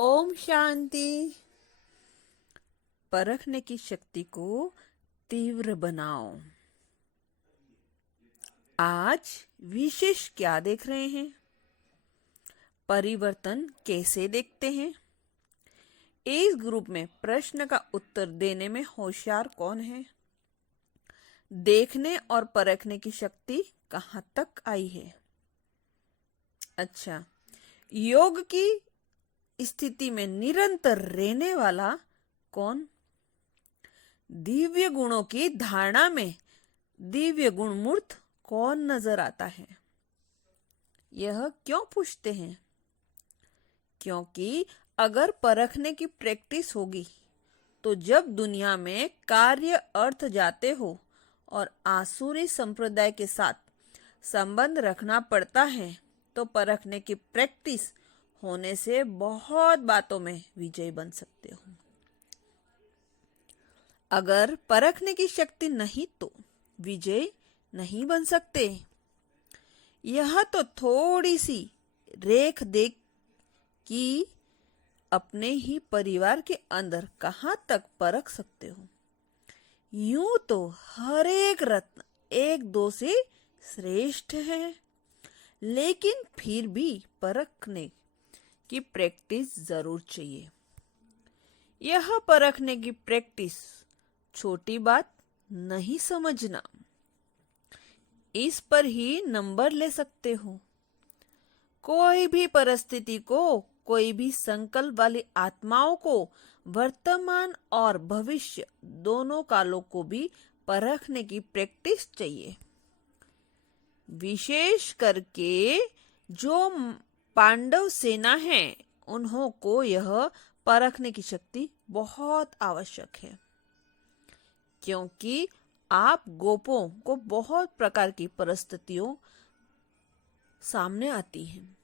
ओम शांति। परखने की शक्ति को तीव्र बनाओ। आज विशेष क्या देख रहे हैं? परिवर्तन कैसे देखते हैं? इस ग्रुप में प्रश्न का उत्तर देने में होशियार कौन है? देखने और परखने की शक्ति कहाँ तक आई है? अच्छा, योग की स्थिति में निरंतर रहने वाला कौन? दिव्य गुणों की धारणा में दिव्य गुण मूर्त कौन नजर आता है? यह क्यों पूछते हैं? क्योंकि अगर परखने की प्रैक्टिस होगी तो जब दुनिया में कार्य अर्थ जाते हो और आसुरी संप्रदाय के साथ संबंध रखना पड़ता है तो परखने की प्रैक्टिस होने से बहुत बातों में विजयी बन सकते हो। अगर परखने की शक्ति नहीं तो विजय नहीं बन सकते। यह तो थोड़ी सी रेख देख कि अपने ही परिवार के अंदर कहाँ तक परख सकते हो। यूं तो हर एक रत्न एक दो से श्रेष्ठ है, लेकिन फिर भी परखने की प्रैक्टिस जरूर चाहिए। यह परखने की प्रैक्टिस छोटी बात नहीं समझना। इस पर ही नंबर ले सकते हो। कोई भी परिस्थिति को, कोई भी संकल्प वाली आत्माओं को वर्तमान और भविष्य दोनों कालों को भी परखने की प्रैक्टिस चाहिए। विशेष करके जो पांडव सेना है उन्हों को यह परखने की शक्ति बहुत आवश्यक है, क्योंकि आप गोपों को बहुत प्रकार की परिस्थितियों सामने आती हैं।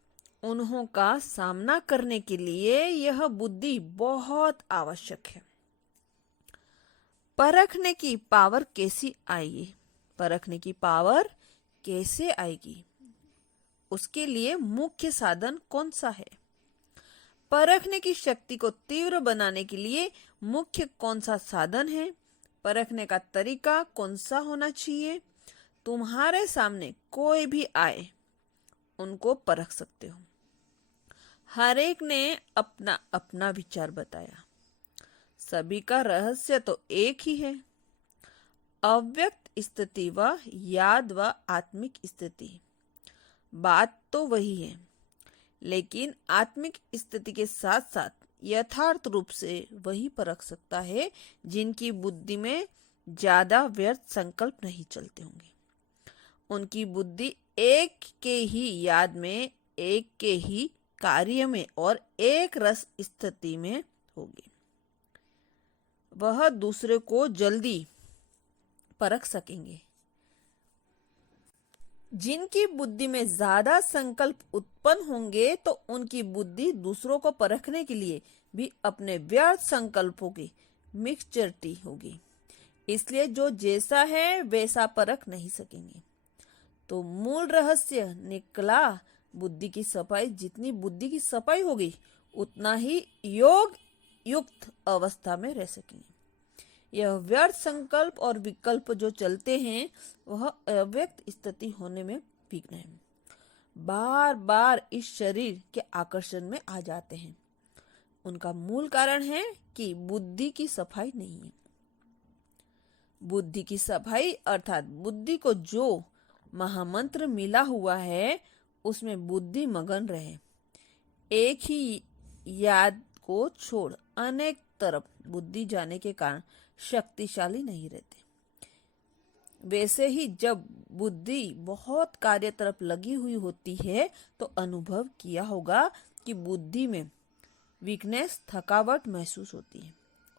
उन्हों का सामना करने के लिए यह बुद्धि बहुत आवश्यक है। परखने की पावर कैसी आएगी? परखने की पावर कैसे आएगी? उसके लिए मुख्य साधन कौन सा है? परखने की शक्ति को तीव्र बनाने के लिए मुख्य कौन सा साधन है? परखने का तरीका कौन सा होना चाहिए? तुम्हारे सामने कोई भी आए, उनको परख सकते हो। हर एक ने अपना अपना विचार बताया। सभी का रहस्य तो एक ही है, अव्यक्त स्थिति व याद व आत्मिक स्थिति। बात तो वही है, लेकिन आत्मिक स्थिति के साथ साथ यथार्थ रूप से वही परख सकता है जिनकी बुद्धि में ज्यादा व्यर्थ संकल्प नहीं चलते होंगे। उनकी बुद्धि एक के ही याद में, एक के ही कार्य में और एक रस स्थिति में होगी। वह दूसरे को जल्दी परख सकेंगे। जिनकी बुद्धि में ज्यादा संकल्प उत्पन्न होंगे तो उनकी बुद्धि दूसरों को परखने के लिए भी अपने व्यर्थ संकल्पों की मिक्सचरिटी होगी। इसलिए जो जैसा है वैसा परख नहीं सकेंगे। तो मूल रहस्य निकला, बुद्धि की सफाई। जितनी बुद्धि की सफाई होगी उतना ही योग युक्त अवस्था में रह सकेंगे। यह व्यर्थ संकल्प और विकल्प जो चलते हैं वह अव्यक्त स्थिति होने में विघ्न है। बार बार इस शरीर के आकर्षण में आ जाते हैं। उनका मूल कारण है कि बुद्धि की सफाई नहीं है। बुद्धि की सफाई अर्थात बुद्धि को जो महामंत्र मिला हुआ है उसमें बुद्धि मगन रहे। एक ही याद को छोड़ अनेक तरफ बुद्धि जाने के कारण शक्तिशाली नहीं रहते। वैसे ही जब बुद्धि बहुत कार्य तरफ लगी हुई होती है तो अनुभव किया होगा कि बुद्धि में वीकनेस, थकावट महसूस होती है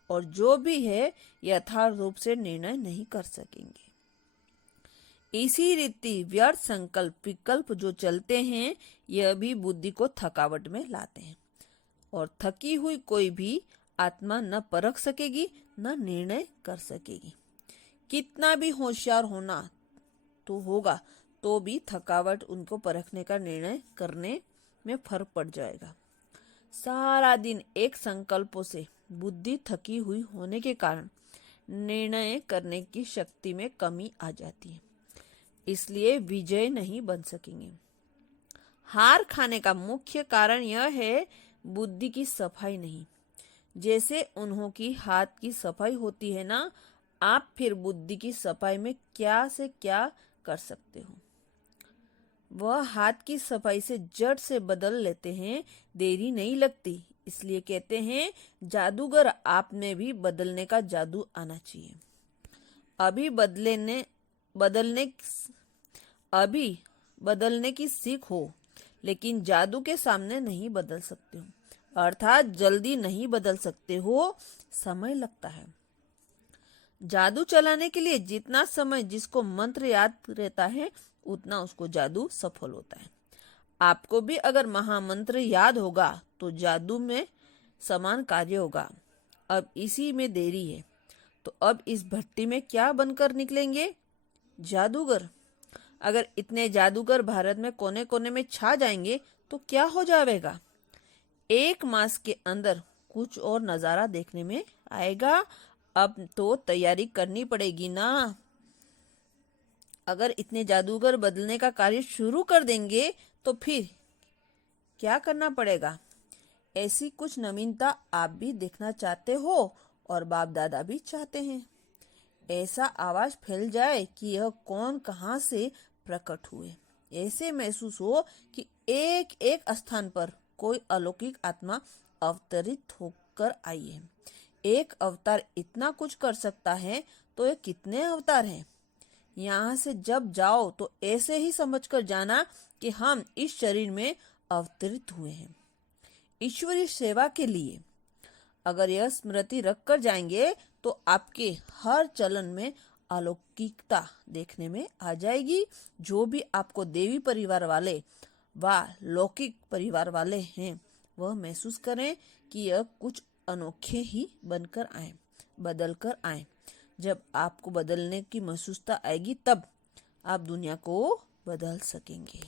और जो भी है यथार्थ रूप से निर्णय नहीं कर सकेंगे। इसी रीति व्यर्थ संकल्प विकल्प जो चलते हैं यह भी बुद्धि को थकावट में लाते हैं और थकी हुई कोई भी आत्मा न परख सकेगी न निर्णय कर सकेगी। कितना भी होशियार होना तो होगा तो भी थकावट उनको परखने का निर्णय करने में फर्क पड़ जाएगा। सारा दिन एक संकल्पों से बुद्धि थकी हुई होने के कारण निर्णय करने की शक्ति में कमी आ जाती है, इसलिए विजय नहीं बन सकेंगे। हार खाने का मुख्य कारण यह है बुद्धि की सफाई नहीं। जैसे उन्हों की हाथ की सफाई होती है ना, आप फिर बुद्धि की सफाई में क्या से क्या कर सकते हो। वह हाथ की सफाई से जड़ से बदल लेते हैं, देरी नहीं लगती। इसलिए कहते हैं जादूगर आप में भी बदलने का जादू आना चाहिए। अभी बदलने की सीख हो, लेकिन जादू के सामने नहीं बदल सकते हो, अर्थात जल्दी नहीं बदल सकते हो, समय लगता है। जादू चलाने के लिए जितना समय जिसको मंत्र याद रहता है उतना उसको जादू सफल होता है। आपको भी अगर महामंत्र याद होगा तो जादू में समान कार्य होगा। अब इसी में देरी है, तो अब इस भट्टी में क्या बनकर निकलेंगे? जादूगर। अगर इतने जादूगर भारत में कोने कोने में छा जाएंगे तो क्या हो जाएगा? 1 मास के अंदर कुछ और नजारा देखने में आएगा। अब तो तैयारी करनी पड़ेगी ना। अगर इतने जादूगर बदलने का कार्य शुरू कर देंगे तो फिर क्या करना पड़ेगा? ऐसी कुछ नवीनता आप भी देखना चाहते हो और बाप दादा भी चाहते हैं। ऐसा आवाज फैल जाए कि यह कौन कहां से प्रकट हुए। ऐसे महसूस हो कि एक एक स्थान पर कोई अलौकिक आत्मा अवतरित होकर आई है। एक अवतार इतना कुछ कर सकता है तो ये कितने अवतार हैं? यहाँ से जब जाओ तो ऐसे ही समझकर जाना कि हम इस शरीर में अवतरित हुए हैं ईश्वरीय सेवा के लिए। अगर यह स्मृति रख कर जाएंगे तो आपके हर चलन में अलौकिकता देखने में आ जाएगी। जो भी आपको देवी परिवार वाले व लौकिक परिवार वाले हैं वह महसूस करें कि यह कुछ अनोखे ही बनकर आए, बदल कर आए। जब आपको बदलने की महसूसता आएगी तब आप दुनिया को बदल सकेंगे।